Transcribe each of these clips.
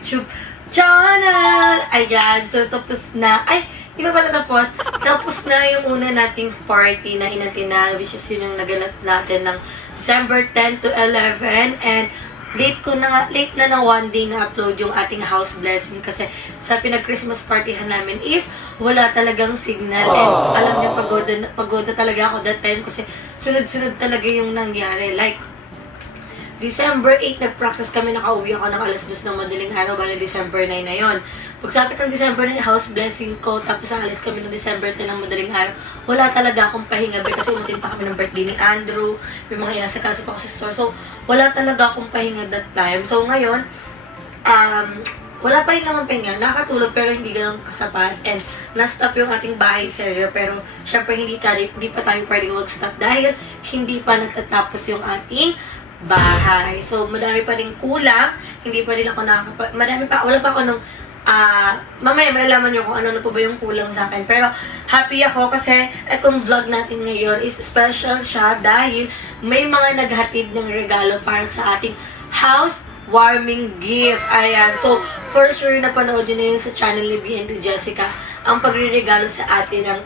YouTube channel! Ayan, so tapos na. Ay, di ba pala tapos? Tapos na yung una nating party na inatina, which is yun yung naganap natin ng December 10 to 11. And late na one day na-upload yung ating house blessing kasi sa pinag-Christmas partyhan namin is wala talagang signal. And alam niyo, pagoda talaga ako that time kasi sunod-sunod talaga yung nangyari. Like, December 8, nag-practice kami, nakauwi ako ng alas 2 ng madaling araw, bali December 9 na yon. Pagsapit ng December 9, house blessing ko, tapos alis kami ng December 10 ng madaling araw, wala talaga akong pahinga kasi umutin pa kami ng birthday ni Andrew, may mga inasakaso pa ako sa store, so wala talaga akong pahinga that time. So ngayon, wala pa rin naman pahinga, nakakatulog pero hindi ganun kasapat, and na-stop yung ating bahay seryo, pero syempre hindi pa tayo pwedeng mag-stop dahil hindi pa natatapos yung ating bahay. So, madami pa rin kulang. Hindi pa rin ako wala pa ako nung, mamaya malalaman nyo kung ano na po ba yung kulang sa akin. Pero, happy ako kasi itong vlog natin ngayon is special siya dahil may mga naghatid ng regalo para sa ating house warming gift. Ayan. So, for sure, napanood nyo na yun sa channel ni B and Jessica ang pagre-regalo sa atin ng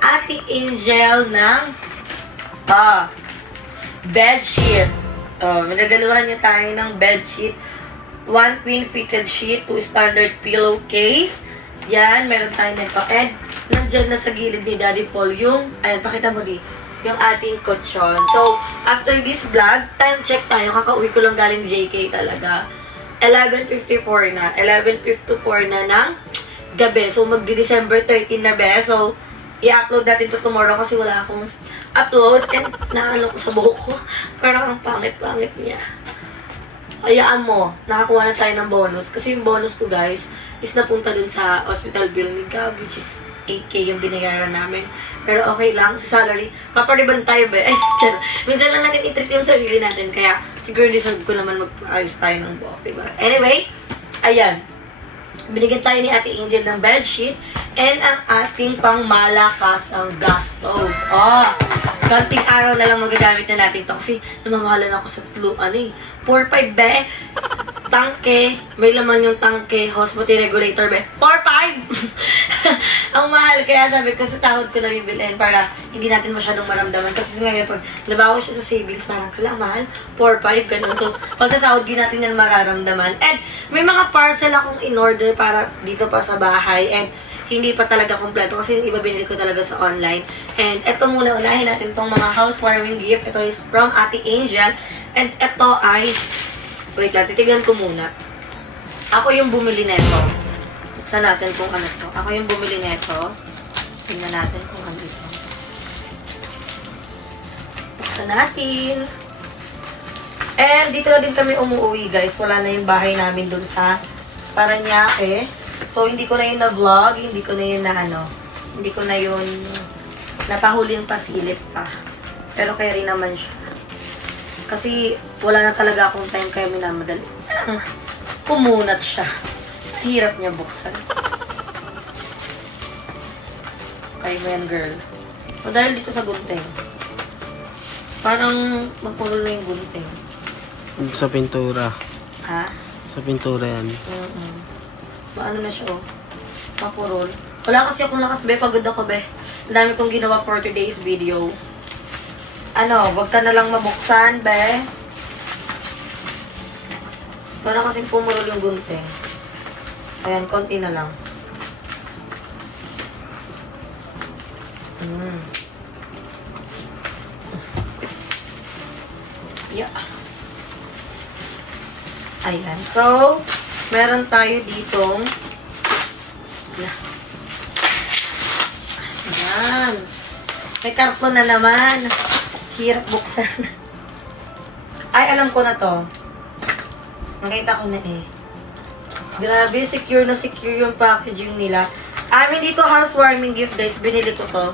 ating Angel ng bedsheet. Minagaluhan niya tayo ng bedsheet. 1 queen fitted sheet, 2 standard pillowcase. Yan, meron tayo nito. And, nandyan na sa gilid ni Daddy Paul yung, ayan, pakita mo di, yung ating kutsyon. So, after this vlog, time check tayo. Kakauwi ko lang galing JK talaga. 11:54 na. 11:54 na ng gabi. So, magdi-December 13 na be. So, i-upload natin to tomorrow kasi wala akong upload and naano ko sa buhok ko. Parang ang pangit-pangit niya. Hayaan mo, nakakuha na tayo ng bonus. Kasi yung bonus ko guys, is napunta dun sa hospital bill ni Gab, which is 8K yung binayaran namin. Pero okay lang, sa salary, papariban tayo ba? Ay, tiyara. Minsan lang natin i-treat yung sarili natin. Kaya siguro deserve ko naman mag-ayos tayo ng buhok, diba? Anyway, ayan. Binigyan tayo ni Ate Angel ng bedsheet and ang ating pangmalakas ang gas stove. Kanting araw na lang magagamit na natin to kasi namamahalan ako sa 4-5 be. Tangke, may laman yung tangke, hosmoti regulator be. 4-5! Ang mahal, kaya sabi ko sa sahod ko na bibilhin para hindi natin masyadong maramdaman. Kasi ngayon, pag labaw siya sa savings, parang mahal, 4-5, ganun. So, pag sa sahod, di natin yan mararamdaman. And may mga parcel akong in-order para dito pa sa bahay. And hindi pa talaga kompleto kasi yung iba binili ko talaga sa online. And eto muna, unahin natin tong mga housewarming gift. Ito is from Ate Angel. And ito ay, wait lang, titignan ko muna. Ako yung bumili nito. Buksan natin kung ano to. Ako yung bumili nito. Tingnan natin kung ano ito. Buksan natin. And dito na din kami umuwi guys. Wala na yung bahay namin dun sa Paranaque. So, hindi ko na yun na-vlog. Hindi ko na yun hindi ko na yun napahuli yung pasilip pa. Pero kaya rin naman siya. Kasi wala na talaga akong time kaya minamadali. Kumunat siya. Hirap niya buksan. Kaya mo yan, girl. O dahil dito sa gunting. Parang magpulol na yung gunting. Sa pintura. Ha? Sa pintura yan. Paano na siya, oh. Mapurol. Wala kasi akong lakas, be. Pagod ako, be. Ang dami kong ginawa for today's video. Wag ka na lang mabuksan, be. Para kasing pumurol yung gunting. Ayan, konti na lang. Yeah. Ayan. So, meron tayo ditong ayan. May karton na naman. Hirap buksan. Ay, alam ko na to. Nakita ko na eh. Grabe, secure na secure yung packaging nila. Amin dito housewarming gift guys. Binili ko to.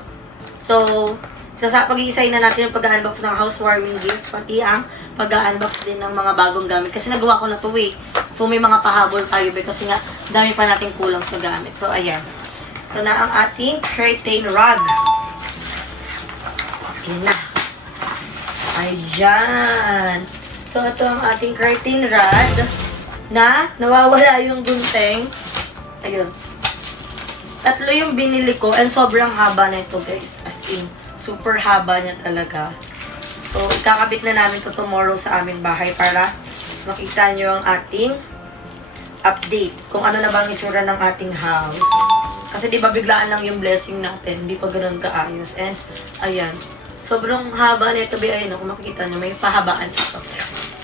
So, pag-iisay na natin yung pag-unbox ng housewarming gift. Pati ang pag-unbox din ng mga bagong gamit. Kasi nagawa ko na to eh. So, may mga pahabol tayo kasi nga, dami pa natin kulang sa gamit. So, ayan. Ito na ang ating curtain rug. Ayan na. Ayan. So, ito ang ating curtain rod. na nawawala yung gunting. Ayun. 3 yung binili ko and sobrang haba na ito guys. As in, super haba niya talaga. So, ikakabit na namin to tomorrow sa aming bahay para makita nyo ang ating update. Kung ano na bang itsura ng ating house. Kasi di ba biglaan lang yung blessing natin. Hindi pa ganun kaayos. And, ayan. Sobrang haba na ito. Ayun, kung makikita nyo, may pahabaan ito.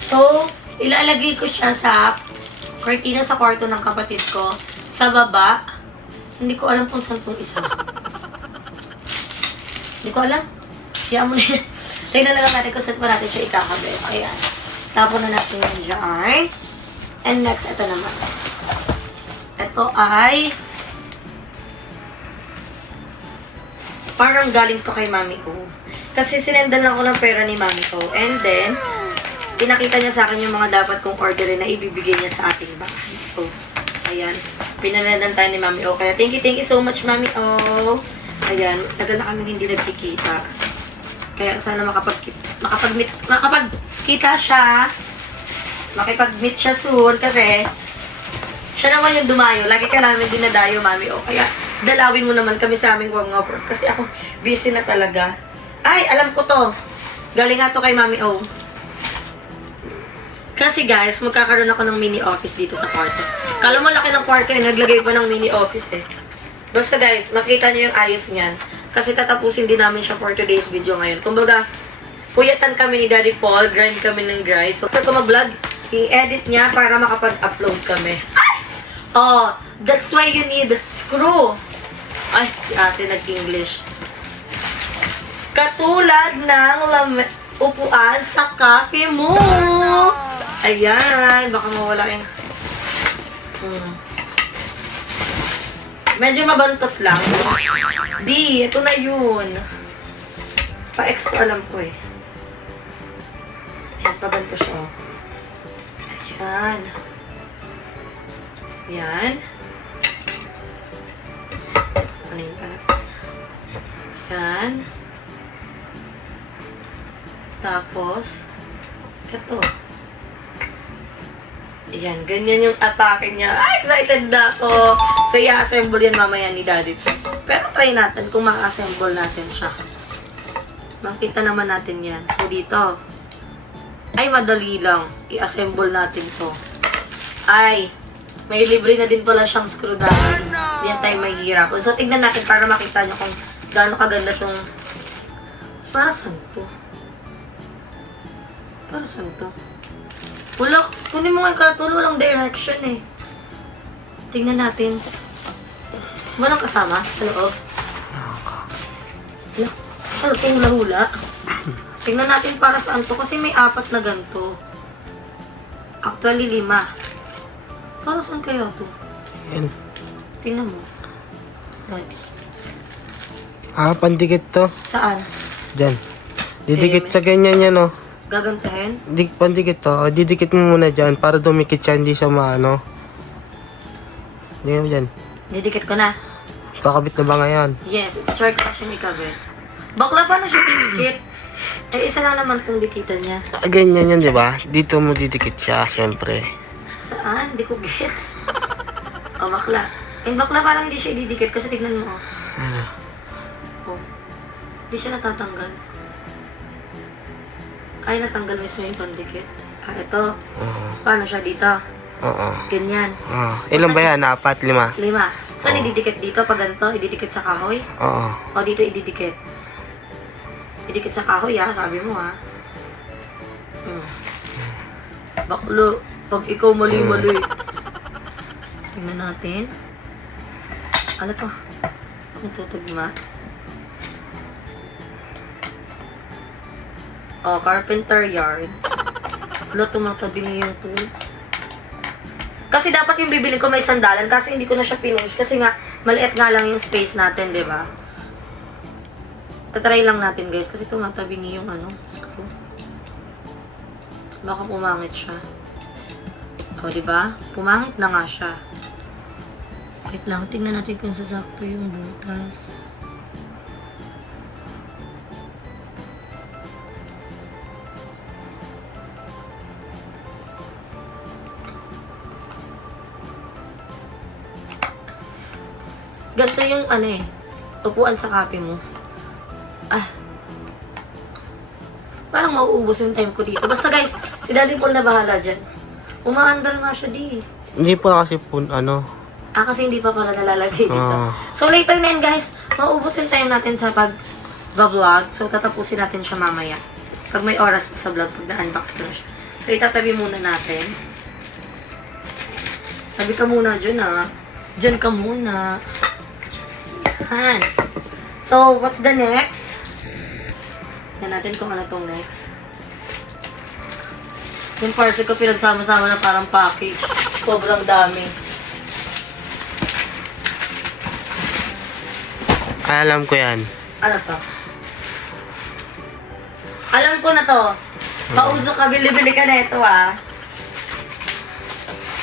So, ilalagay ko siya sa cortina sa kwarto ng kapatid ko. Sa baba. Hindi ko alam kung saan itong isa. Hindi ko alam. Kaya mo na yan. Tignan na lang natin kung saan pa natin siya ikakabit. Ayan. Tapon na natin yan dyan. And next, ito naman. Ito ay parang galing to kay Mami O. Kasi sinendan lang ako ng pera ni Mami O. And then, pinakita niya sa akin yung mga dapat kong orderin na ibibigay niya sa ating bahay. So, ayan. Pinaladan tayo ni Mami O. Kaya thank you so much, Mami O. Ayan. Tagal na kami hindi nagkikita. Kaya sana makapagkita siya. Makipag-meet siya soon. Kasi, siya naman yung dumayo. Lagi ka namin dinadayo, Mami O. Kaya, dalawin mo naman kami sa aming work. Kasi ako, busy na talaga. Ay, alam ko to. Galing nga to kay Mami O. Kasi guys, magkakaroon ako ng mini office dito sa kwarto. Kala mo laki ng kwarto eh, naglagay pa ng mini office eh. Basta guys, makita niyo yung ayos niyan. Kasi tatapusin din namin siya for today's video ngayon. Kumbaga, puyatan kami ni Daddy Paul, grind kami ng grind. So, kung mag-vlog, i-edit niya para makapag-upload kami. Ay! Oh, that's why you need screw. Ay, si ate nag-English. Katulad ng upuan sa cafe mo. Ayan, baka mawala yung... Medyo mabantot lang. Di, ito na yun. Pa-X ko alam ko eh. Ayan, pabanto siya. Ayan. Ayan. Ano yun pala? Ayan. Tapos, ito. Ayan, ganyan yung atake niya. Ay, excited na ako. So, i-assemble yan mamaya ni Daddy. Pero try natin kung ma-assemble natin siya. Makita naman natin yan. So, dito. Ay, madali lang. I-assemble natin to. Ay, may libre na din pala siyang screwdriver. Hindi yan tayo mahihirap. So, tignan natin para makita nyo kung gaano kaganda tong... Para saan to? Para saan to? Wala, kunin mo nga yung cartoon, walang direction eh. Tingnan natin. Walang kasama sa loob. Wala, ano ito, hula-hula? Tingnan natin para saan to, kasi may 4 na ganito. Actually, 5. Para saan kaya to? Yan. Tingnan mo. Daddy. Pandikit to. Saan? Diyan. Didikit sa ganyan yan, oh. Gagantahin? Pandikit to. Didikit mo muna dyan para dumikit siya, hindi siya maano. Hindi mo dyan. Didikit ko na. Kakabit na ba ngayon? Yes, try ko pa siya ni Kabit. Bakla pa na siya didikit. Eh, isa lang naman kung dikitan niya. Ganyan yan, di ba? Dito mo didikit siya, syempre. Saan? Di ko gets. Oh, bakla. Eh, bakla parang hindi siya ididikit kasi tignan mo, oh. Ano? Oh. Hindi siya natatanggal. Ay, natanggal mismo yung pandikit. Ah, ito. Oo. Paano siya dito? Oo. Ganyan. Ilan ba yan? 4, 5? 5. Saan ididikit dito? Pag ganito, ididikit sa kahoy? Oo. O, dito ididikit. Idikit sa kahoy, ha? Sabi mo, ha? Baklo. Pag ikaw mali-mali. Tingnan natin. Ano to? Kung tutugma. Oh, carpenter yard. Wala, tumatabi niya yung tools. Kasi dapat yung bibili ko may sandalan kasi hindi ko na siya pinush. Kasi nga, maliit nga lang yung space natin, di ba? Tatry lang natin, guys. Kasi tumatabi niya yung screw. Baka pumangit siya. O, di ba? Pumangit na nga siya. Wait lang, tingnan natin kung sasakto yung butas. ganito yung ano eh, upuan sa kape mo. Parang mauubos yung time ko dito. Basta guys, si Daddy Paul na bahala dyan. Umaandar nga siya di. Hindi pa kasi po, ano. Kasi hindi pa pala nalalagay dito. Ah. So later na yun guys, mauubos yung time natin sa pag-vlog. So tatapusin natin siya mamaya. Pag may oras pa sa vlog, pag na-unbox ko na siya. So itatabi muna natin. Tabi ka muna dyan Dyan ka muna. Yan. So, what's the next? Tignan natin kung ano tong next. Yung parcel ko pinagsama-sama na parang package. Sobrang dami. Alam ko yan. Ano to? Alam ko na to. Pauso ka, bili-bili ka na ito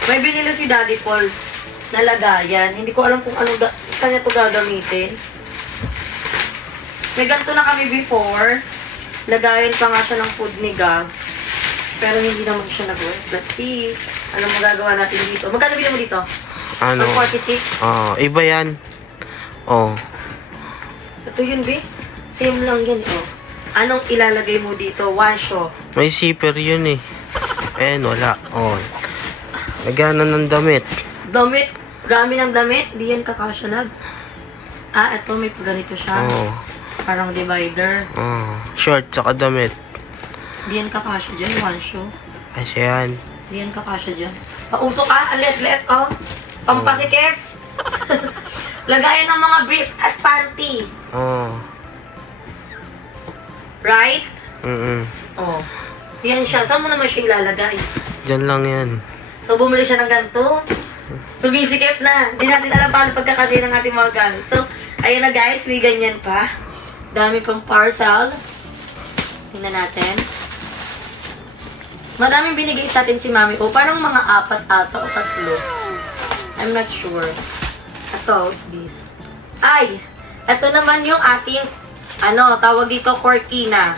May binili si Daddy Paul na lagayan. Hindi ko alam kung ano kanya to gagamitin. May ganito na kami before. Lagayan pa nga siya ng food ni Gav. Pero hindi naman siya nag-work. Let's see. Ano magagawa natin dito? Magkano bilhin mo dito? Ano? 46? Iba yan. Oh. Ito yun, B. Same lang yan, Anong ilalagay mo dito? Washo. May zipper yun eh. Wala. Oh. Lagyan ng damit. Damit. Dami ng damit. Di yan kakasya lab. Ito may ganito siya. Oh. Parang divider. Oh. Short, saka damit. Di yan kakasya dyan. Washo. Kasi yan. Di yan kakasya dyan. Pauso ka. Alet-let, Pampasikip. Lagayan ng mga brief at panty. Oh. Right? Mm-mm. Yan siya. Saan mo naman siya ilalagay? Diyan lang yan. So, bumili siya ng ganito. Sumisikip na. Hindi natin alam paano pagkakasya ng ating mga gamit. So, ayan na guys. May ganyan pa. Dami pang parcel. Tingnan natin. Maraming binigay sa atin si Mami. Parang mga 4 ata o 3. I'm not sure. Ito, what's this? Ay! Ito naman yung ating, tawag dito, cortina.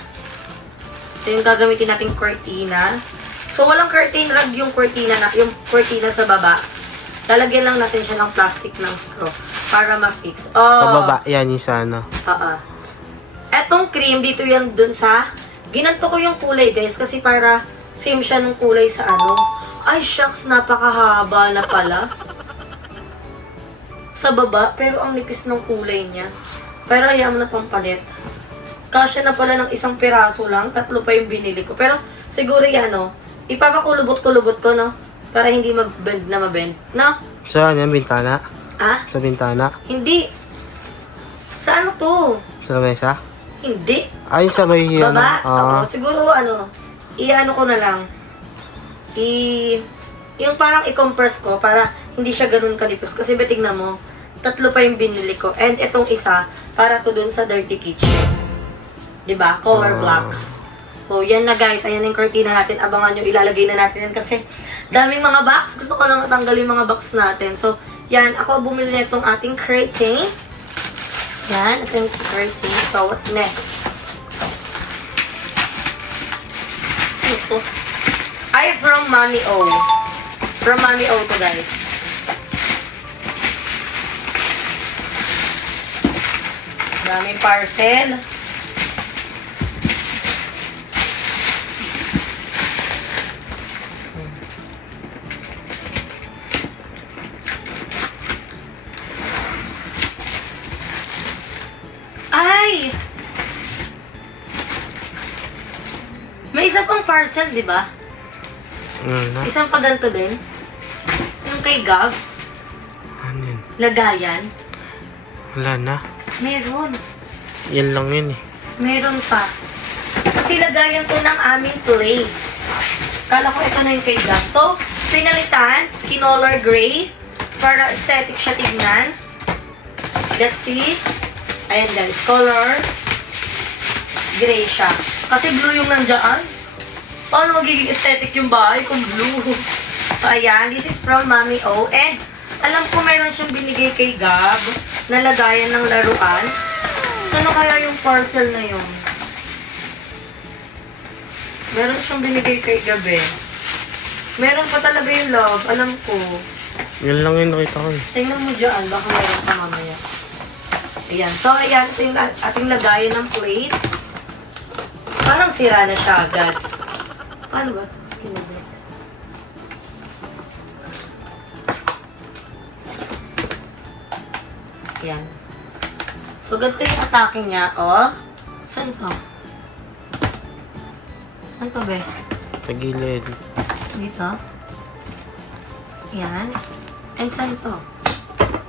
Ito yung gagamitin nating cortina. So, walang curtain rag yung cortina sa baba. Lalagyan lang natin siya ng plastic ng straw para ma-fix. Sa baba, yan yung sana. Etong cream, dito yan dun sa, ginanto ko yung kulay guys kasi para same siya ng kulay sa Ay, shucks, napakahaba na pala. Sa baba, pero ang nipis ng kulay niya. Pero ayaw mo na pampalit. Kasya na pala ng isang piraso lang, 3 pa yung binili ko. Pero siguro yan, ipapakulubot-kulubot ko, para hindi mabend na mabend. Saan yan? Bintana? Sa bintana? Hindi. Sa ano to? Sa lamesa? Hindi. Ay, sa may Baba? Siguro i-ano ko na lang. Yung parang i-compress ko para hindi siya ganun kalipos. Kasi tingnan mo, 3 pa yung binili ko. And itong isa, para to dun sa dirty kitchen. Diba? Color black. So, yan na guys. Ayan yung cortina natin. Abangan nyo, ilalagay na natin yan kasi daming mga box. Gusto ko lang matanggal yung mga box natin. So, yan. Ako bumili na itong ating curtain. Yan. Ito yung curtain. So, what's next? Ito. Ay, from Mami O. From Mami O to guys. Daming parcel. Ay! May isa pang parcel, di ba? Isang pa ganito din. Yung kay Gav. Ano yun? Lagayan. Wala na. Meron. Yan lang yun eh. Meron pa. Kasi lagayan ko ng aming plates. Kala ko ito na yung kay Gav. So, pinalitan, kinolor gray, para aesthetic siya tignan. Let's see. Ayan guys, color gray siya. Kasi blue yung nandiyan. Paano magiging aesthetic yung bahay kung blue? So, ayan. This is from Mami O. And, alam ko meron siyang binigay kay Gab na lagayan ng laruan. Saan kaya yung parcel na yun? Meron siyang binigay kay Gab eh. Meron pa talaga yung love. Alam ko. Yan lang yung nakita ko eh. Tingnan mo dyan, baka mayroon pa mamaya. Ayan. So, ayan. Ito yung ating lagayan ng plates. Parang sira na siya agad. Paano ba ito? Kinabit. Ayan. So, ganito yung atake niya. Oh. Saan to? Saan to, be? Sa gilid. Dito. Ayan. And saan to?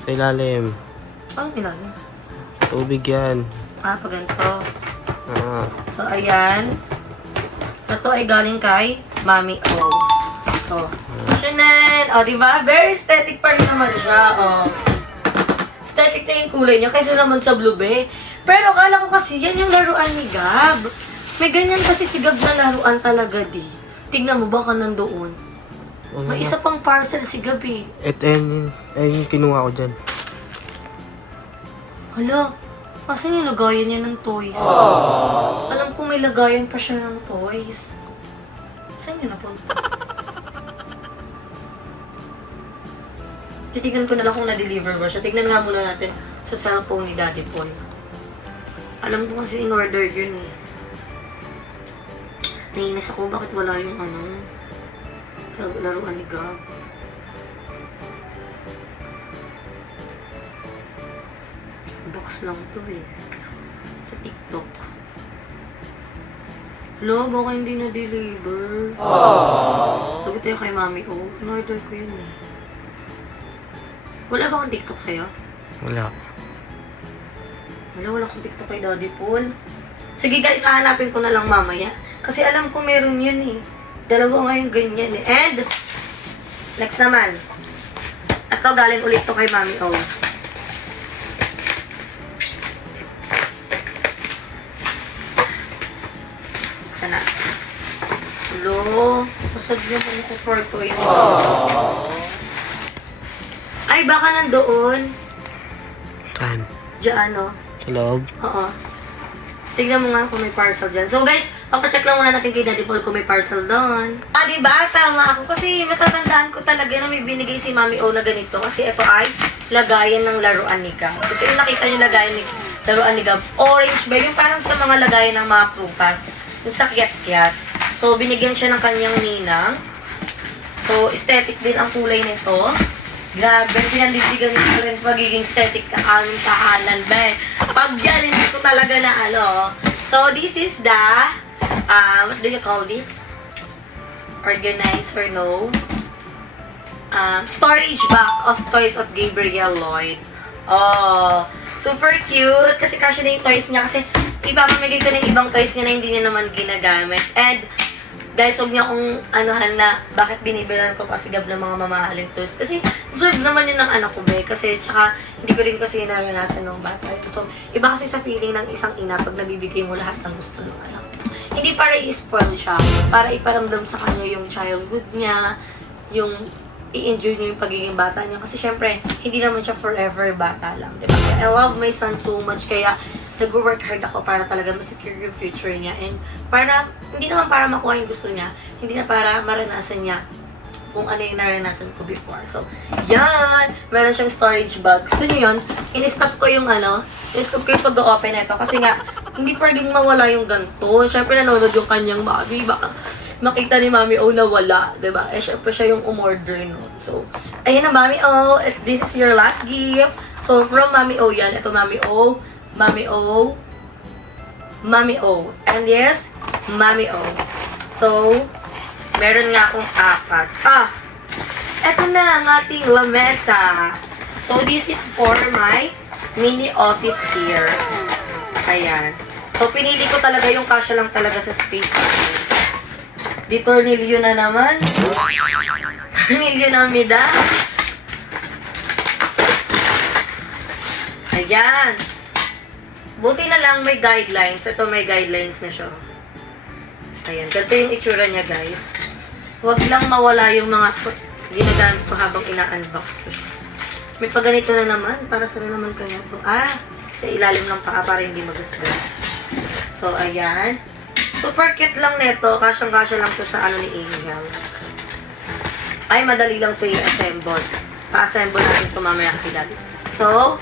Sa ilalim. Paano ilalim? Tubig yan. Ah, pag ganito. Ah. So, ayan. Ito ay galing kay Mami O. So, Chanel. O, diba? Very aesthetic pa rin naman siya. O. Aesthetic na yung kulay niya kaysa naman sa blue be. Pero akala ko kasi yan yung laruan ni Gab. May ganyan kasi si Gab na laruan talaga di. Tignan mo baka nandoon. May isa pang parcel si Gab eh. Ayun yung kinuha ko dyan. Hala, asan yung lagayan niya ng toys? Alam ko may lagayan pa siya ng toys. Saan niya napunta? Titignan ko na lang kung na-deliver ba siya. Tignan nga muna natin sa cellphone ni Daddy Paul. Alam ko kasi in-order yun eh. Naiinis ako bakit wala yung laruan ni Gab. Box lang to eh. Sa TikTok. Hello, baka hindi na-deliver. Lagi tayo kay Mami O. In-order ko yun eh. Wala ba akong TikTok sa'yo? Wala. Wala akong TikTok kay Daddy Paul. Sige guys, hahanapin ko na lang mamaya. Kasi alam ko meron yun eh. Dalawa nga yung ganyan eh. And, next naman. Ito, galing ulit to kay Mami O. Buksan na. Hello. Pasad naman ako for toys. Ay, baka nandoon. Saan? Diyan, no? Sa loob? Oo. Tignan mo nga kung may parcel dyan. So guys, papacheck lang muna natin kay Daddy Paul kung may parcel doon. Ah, diba? Tama ako. Kasi matatandaan ko talaga na may binigay si Mami O na ganito. Kasi ito ay lagayan ng laruan ni Gab. Kasi yung nakita yung lagayan ni laruan ni Gab, orange ba? Yung parang sa mga lagayan ng mga prutas. Yung sa kiat-kiat. So, binigyan siya ng kanyang ninang. So, aesthetic din ang kulay nito. Grabe, pinandidigan nito rin pagiging aesthetic ng aming tahanan, be. Pag yan, hindi ko talaga na So, this is the, what do you call this? Organize or no? Storage bag of toys of Gabriel Lloyd. Oh, super cute. Kasi kasi na yung toys niya. Kasi ipapamigay ko ng ibang toys niya na hindi niya naman ginagamit. And, guys, huwag niyo akong anuhan na bakit binibilan ko pa si Gab ng mga mamahaling toys. Kasi deserve naman yun ng anak ko, be. Kasi tsaka hindi ko rin kasi naranasan ng bata. So, iba kasi sa feeling ng isang ina pag nabibigay mo lahat ng gusto ng anak. Hindi para i-spoil siya. Para iparamdam sa kanya yung childhood niya, yung i-enjoy niya yung pagiging bata niya. Kasi syempre, hindi naman siya forever bata lang. Diba? I love my son so much. Kaya, nag-work hard ako para talaga ma-secure yung future niya. And para, hindi naman para makuha yung gusto niya, hindi na para maranasan niya kung ano yung naranasan ko before. So, yan! Meron siyang storage bag. Gusto niyo yun? In-stop ko yung in-stop ko yung pag-open na ito. Kasi nga, hindi pwedeng mawala yung ganito. Siyempre, nanonood yung kanyang mami. Baka makita ni Mami O na wala. Diba? Eh, syempre siya yung umorder nun. So, ayun na Mami O. This is your last gift. So, from Mami O yan. Ito Mami O. Mami O, Mami O, and yes, Mami O. So, meron nga akong 4. Eto na ang ating lamesa. So, this is for my mini office here. Ayan. So, pinili ko talaga yung kasya lang talaga sa space natin. Di tornilyo na naman. Tornilyo na mida. Ayan. Buti na lang may guidelines. Ito may guidelines na siya. Ayan. Ganito yung itsura niya, guys. Huwag lang mawala yung mga ginagamit ko habang ina-unbox ko siya. May paganito na naman. Para saan na naman kaya ito? Sa ilalim ng paa para hindi magasgas. So, ayan. Super cute lang nito. Kasyang-kasya lang to sa ni Angel. Ay, madali lang to i-assemble. Pa-assemble natin ito mamaya kasi dali. So,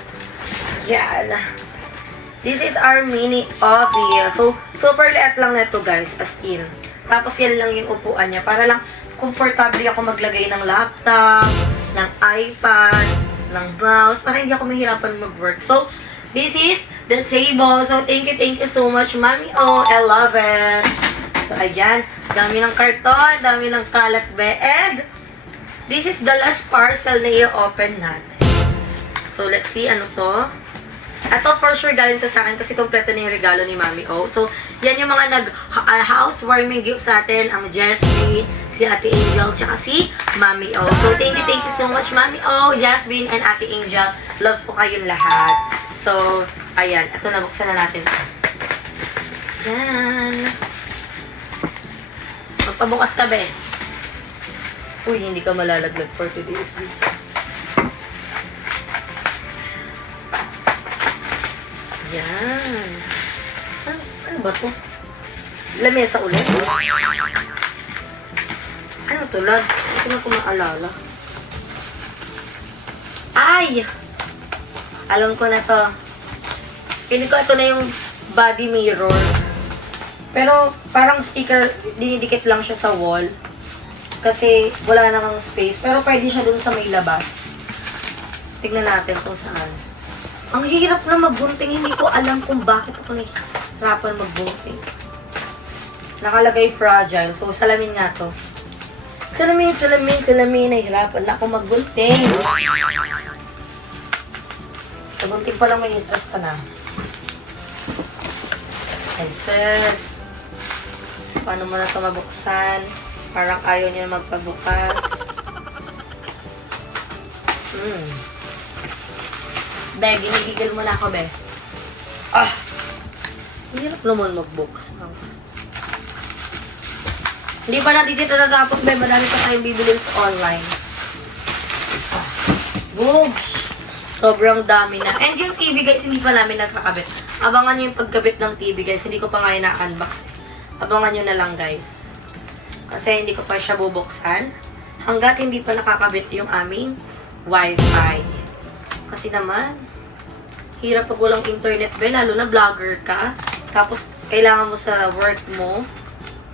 yan. This is our mini office. So, super liit lang na ito guys, as in. Tapos yan lang yung upuan niya. Para lang komportable ako maglagay ng laptop, ng iPad, ng mouse. Para hindi ako mahirapan mag-work. So, this is the table. So, thank you so much, Mami. Oh, I love it. So, ayan. Dami ng karton, dami ng kalat be. And, this is the last parcel na i-open natin. So, let's see, ano to? Ito for sure galing to sa akin kasi kompleto na yung regalo ni Mami O. So, yan yung mga housewarming gift sa atin. Ang Jasmine, si Ate Angel, tsaka si Mami O. So, thank you so much Mami O, Jasmine, and Ate Angel. Love po kayong lahat. So, ayan. Ito, nabuksan na natin. Yan. Magpabukas ka, be. Uy, hindi ka malalaglag for today's video. Yan. Ano ba to? Lamesa ulit? Ano to, lad? Ito na ko maalala. Ay! Alam ko na to. Piling ko ito na yung body mirror. Pero parang sticker, dinidikit lang siya sa wall. Kasi wala namang space. Pero pwede siya dun sa may labas. Tignan natin kung saan. Ang hirap na magbunting. Hindi ko alam kung bakit ako nahihirapan magbunting. Nakalagay fragile. So, salamin nga to. Salamin. Nahihirapan na ako magbunting. Magbunting pa lang may stress ka na. Ay, sis. Paano mo na ito mabuksan? Parang ayaw niya na magpabukas. Be, ginigigil mo na ako, be. Ah! Hirap naman magbukas ng. Hindi pa natin dito natapos, be. Madami pa tayong bibilin sa online. Ah. Boom! Sobrang dami na. And yung TV, guys, hindi pa namin nagkakabit. Abangan nyo yung pagkabit ng TV, guys. Hindi ko pa nga na-unbox. Abangan nyo na lang, guys. Kasi hindi ko pa siya bubuksan. Hanggat hindi pa nakakabit yung aming Wi-Fi. Kasi naman, hirap pag walang internet ba, lalo na vlogger ka. Tapos, kailangan mo sa work mo.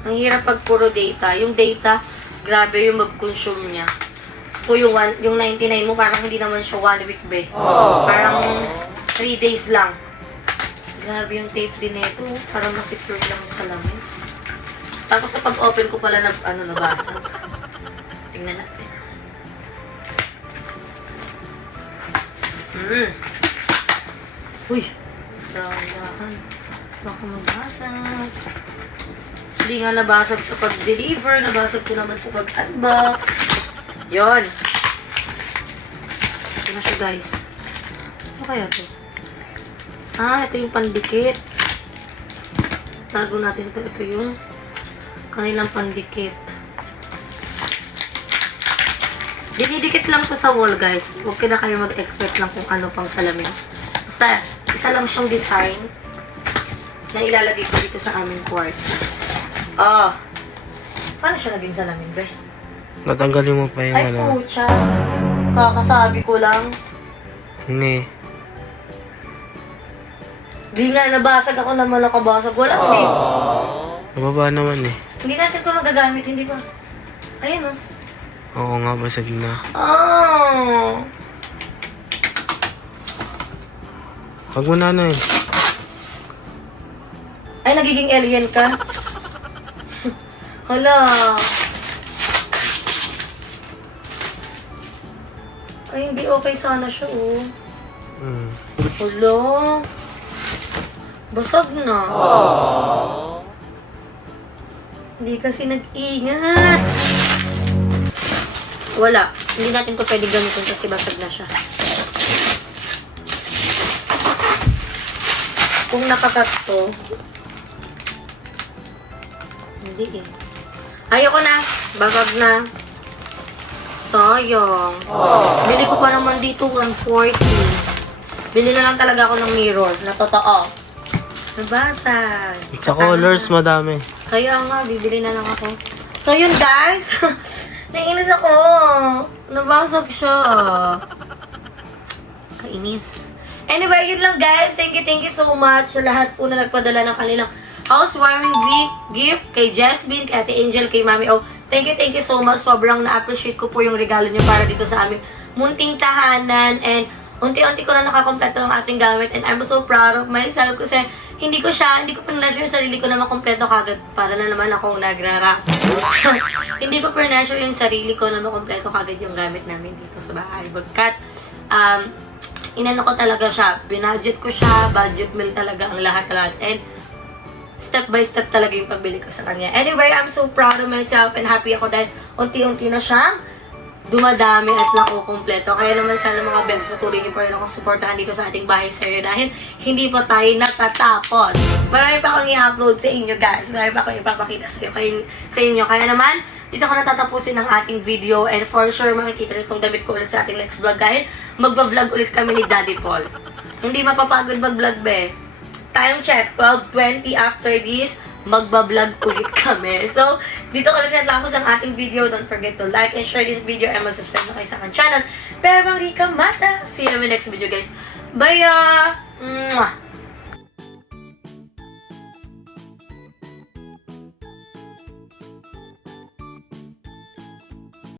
Ang hirap pag puro data. Yung data, grabe yung mag-consume niya. So, yung 99 mo, parang hindi naman siya 1 week ba. Parang 3 days lang. Grabe yung tape din nito. Parang masecure lang sa lamin. Tapos, sa pag-open ko pala na, nabasag. Tingnan natin. Uy, dahan-dahan. Baka mabasag. Hindi nga nabasag sa pag-deliver. Nabasag ko naman sa pag-unbox. Yun. Ito na siya, guys. Ano kaya ito? Ah, ito yung pandikit. Tago natin ito. Ito yung kanilang pandikit. Dinidikit lang to sa wall, guys. Huwag na kayo mag-expect lang kung ano pang salamin. Basta, isa lang siyang design na ilalagay ko dito sa aming kwarto. Oh. Paano siya naging salamin, be? Natanggalin mo pa yung Ay, pucha. Kakasabi ko lang. Hindi. Di nga, nabasag ako naman nakabasag. Wala, eh. Nababa naman eh. Hindi natin ito magagamit, hindi ba? Ayun, oh. Oo nga, basag na. Oh. Huwag mo na eh. Ay, nagiging alien ka? Hala. Ay, hindi okay sana siya, oh. Hala. Basag na. Hindi kasi nag-ingat. Wala. Hindi natin ito pwede gamitin kasi basag na siya. Kung nakakat to, hindi eh. Ayoko na. Basag na. Sayang. Bili ko pa naman dito 140. Bili na lang talaga ako ng mirror na totoo. Nabasag. Sa colors, madami. Kaya nga, bibili na lang ako. So yun guys, Naiinis ako. Nabasag siya. Kainis. Anyway, yun lang guys. Thank you so much sa lahat po na nagpadala ng kanilang housewarming gift kay Jasmine, kay Ate Angel, kay Mami O. Thank you so much. Sobrang na-appreciate ko po yung regalo niyo para dito sa aming munting tahanan. And unti-unti ko na nakakompleto ang ating gamit. And I'm so proud of myself kasi hindi ko pinressure yung sarili ko na makompleto kagad para na naman akong nagrara. Hindi ko pinressure yung sarili ko na makompleto kagad yung gamit namin dito sa bahay. Bagkat, inano ko talaga siya. Binudget ko siya. Budget meal talaga ang lahat-lahat. And step by step talaga yung pagbili ko sa kanya. Anyway, I'm so proud of myself and happy ako dahil unti-unti na siyang dumadami at nakukumpleto. Kaya naman sana mga begs, patuloy niyo pa rin akong supportahan dito sa ating bahay serye dahil hindi pa tayo natatapos. Marami pa akong i-upload sa inyo guys. Marami pa akong ipapakita sa inyo. Kaya naman, dito ko natatapusin ang ating video and for sure makikita rin itong damit ko ulit sa ating next vlog dahil magba-vlog ulit kami ni Daddy Paul. Hindi mapapagod mag-vlog be. Time check, 12:20 after this, magbablog ulit kami. So, dito ko na natapos ang ating video. Don't forget to like and share this video and mag-subscribe na kayo sa aking channel. Bebang Rica Mata. See you in my next video guys. Bye! Mwah!